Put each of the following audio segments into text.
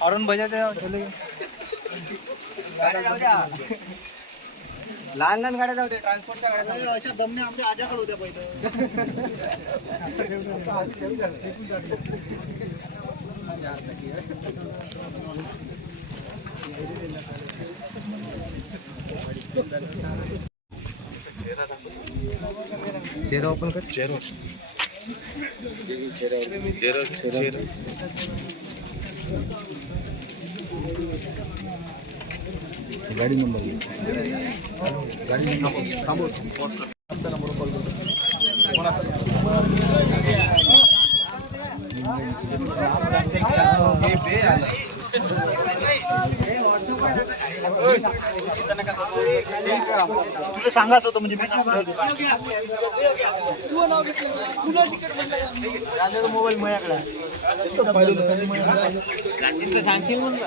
Horn बजाते चले लहान लहान गाड्या जाऊ दे ट्रान्सपोर्टच्या गाड्या. अशा दमने आमच्या आजाकडे होत्या पहिले. चेहरा ओपन कर। జీరో జీరో ಗಾಡಿ ನಂಬರ್ ಗಾಡಿ ನಂಬರ್ ನಂಬರ್ तुला सांगत होतं म्हणजे राजाचा मोबाईल माझ्याकडे आहे. सांगशील म्हणलं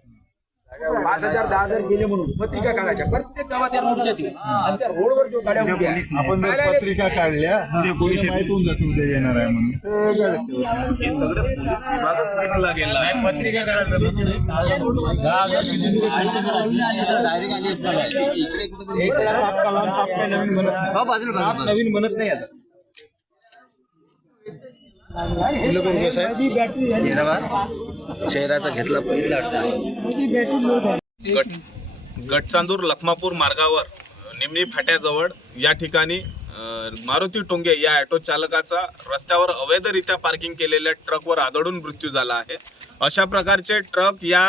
पाच हजार दहा हजार गेले म्हणून. पत्रिका काढायच्या. प्रत्येक गावात या येऊ आणि त्या रोडवर जो गाड्या उभ्या आहेत, आपण जर पत्रिका काढल्या कोणी माहीत होऊन जाते उद्या येणार आहे म्हणून. हे सगळं पोलीस विभागच विकला गेला. आहे पत्रिका काढायचं नवीन बनत नाही आता. शहराचा घेतला पहिला गट गटचांदूर लखमापूर मार्गावर निमणी फाट्याजवळ या ठिकाणी मारुती टोंगे या ऑटो चालकाचा रस्त्यावर अवैधरित्या पार्किंग केलेल्या ट्रकवर आदळून मृत्यू झाला आहे. अशा प्रकारचे ट्रक या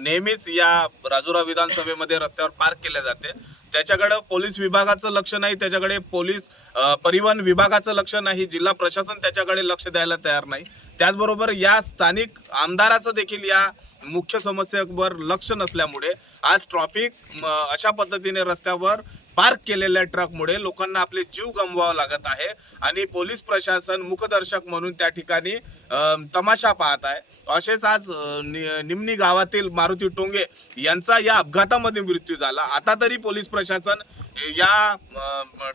नेहमीच या राजुरा विधानसभेमध्ये रस्त्यावर पार्क केले जाते. त्याच्याकडं पोलीस विभागाचं लक्ष नाही त्याच्याकडे पोलीस परिवहन विभागाचं लक्ष नाही जिल्हा प्रशासन त्याच्याकडे लक्ष द्यायला तयार नाही. त्याचबरोबर या स्थानिक आमदाराचं देखील या मुख्य समस्येवर लक्ष नसल्यामुळे आज ट्रॉफिक अशा पद्धतीने रस्त्यावर पार्क केलेल्या ट्रकमुळे लोकांना आपले जीव गमवावा लागत आहे आणि पोलीस प्रशासन मुखदर्शक म्हणून त्या ठिकाणी तमाशा पाहत आहे. असेच आज नि- निमणी गावातील मारुती टोंगे यांचा या अपघातामध्ये मृत्यू झाला. आता तरी पोलीस प्रशासन या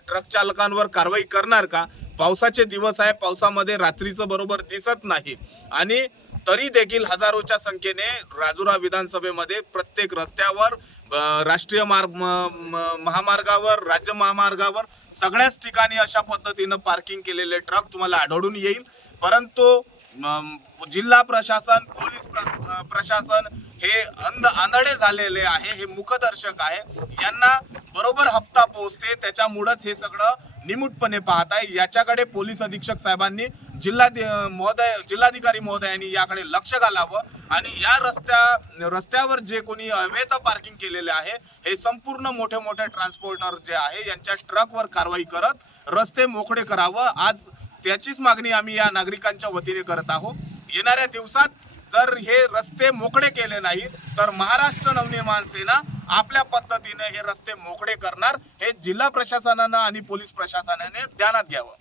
ट्रक चालकांवर कारवाई करणार का? पावसाचे दिवस आहे पावसामध्ये रात्रीचं बरोबर दिसत नाही. आणि तरी देखील हजारोच्या संख्येने राजुरा विधानसभेमध्ये प्रत्येक रस्त्यावर राष्ट्रीय मार्ग म- म- महामार्गावर राज्य महामार्गावर सगळ्याच ठिकाणी अशा पद्धतीनं पार्किंग केलेले ट्रक तुम्हाला आढळून येईल. परंतु जिल्हा प्रशासन पोलीस प्र- प्रशासन हे अंध आंधळे झालेले आहे हे मुखदर्शक आहे. यांना बरोबर हप्ता पोहोचते त्याच्यामुळंच हे सगळं निमूटपणे पाहत आहे याच्याकडे पोलीस अधीक्षक साहेबांनी जिल्हा महोदय जिल्हाधिकारी महोदयांनी याकडे लक्ष घालावं आणि या रस्त्या रस्त्यावर जे कोणी अवैध पार्किंग केलेले आहे हे संपूर्ण मोठे मोठे ट्रान्सपोर्टर जे आहे यांच्या ट्रकवर कारवाई करत रस्ते मोकळे करावं. आज त्याचीच मागणी आम्ही या नागरिकांच्या वतीने करत आहोत. येणाऱ्या दिवसात जर हे रस्ते मोकळे केले नाही तर महाराष्ट्र नवनिर्माण सेना आपल्या पद्धतीने हे रस्ते मोकळे करणार हे जिल्हा प्रशासनानं आणि पोलीस प्रशासनाने ध्यानात घ्यावं.